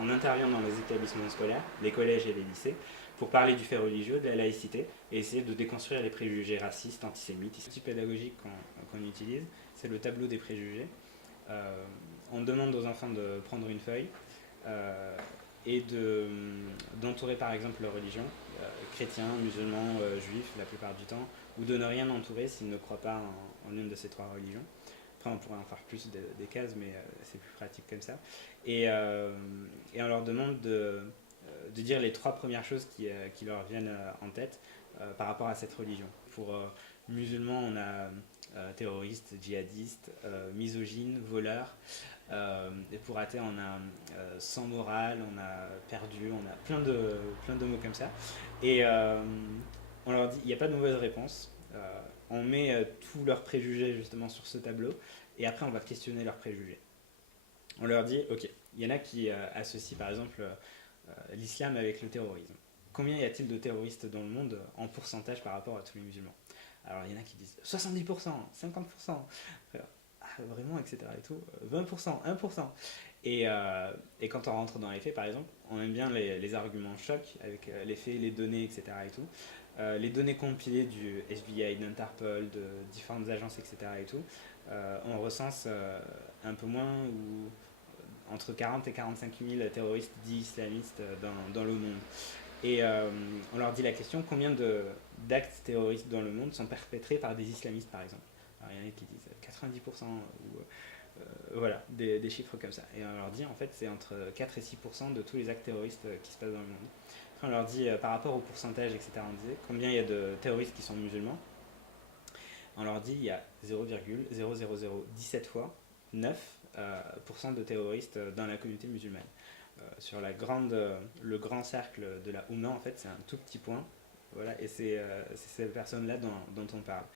on intervient dans les établissements scolaires, les collèges et les lycées, pour parler du fait religieux, de la laïcité, et essayer de déconstruire les préjugés racistes, antisémites. L'outil pédagogique qu'on utilise, c'est le tableau des préjugés. On demande aux enfants de prendre une feuille euh, et d'entourer par exemple leur religion, chrétiens, musulmans, juifs la plupart du temps, ou de ne rien entourer s'ils ne croient pas en une de ces trois religions. Après, on pourrait en faire plus des cases, mais c'est plus pratique comme ça. Et on leur demande de dire les trois premières choses qui leur viennent en tête par rapport à cette religion. Pour musulmans, on a terroristes, djihadistes, misogynes, voleurs. Et pour athées, on a sans morale, on a perdu, on a plein de mots comme ça. Et on leur dit, il n'y a pas de mauvaise réponse. On met tous leurs préjugés justement sur ce tableau et après on va questionner leurs préjugés. On leur dit, ok, il y en a qui associent par exemple l'islam avec le terrorisme. Combien y a-t-il de terroristes dans le monde en pourcentage par rapport à tous les musulmans? Alors il y en a qui disent 70%, 50%, ah, vraiment, etc. Et tout, 20%, 1%. Et quand on rentre dans les faits, par exemple, on aime bien les arguments choc avec les faits, les données, etc. Et tout. Les données compilées du FBI, d'Interpol, de différentes agences, etc. Et tout, on recense un peu moins ou entre 40 et 45 000 terroristes dits islamistes dans le monde. Et on leur dit la question, combien d'actes terroristes dans le monde sont perpétrés par des islamistes, par exemple? Alors, il y en a qui disent 90% ou voilà, des chiffres comme ça. Et on leur dit, en fait, c'est entre 4 et 6% de tous les actes terroristes qui se passent dans le monde. Après, on leur dit, par rapport au pourcentage, etc., on disait, combien il y a de terroristes qui sont musulmans? On leur dit, il y a 0,00017 fois 9% de terroristes dans la communauté musulmane. Sur le grand cercle de la Oumma, en fait, c'est un tout petit point. Voilà, et c'est ces personnes-là dont on parle.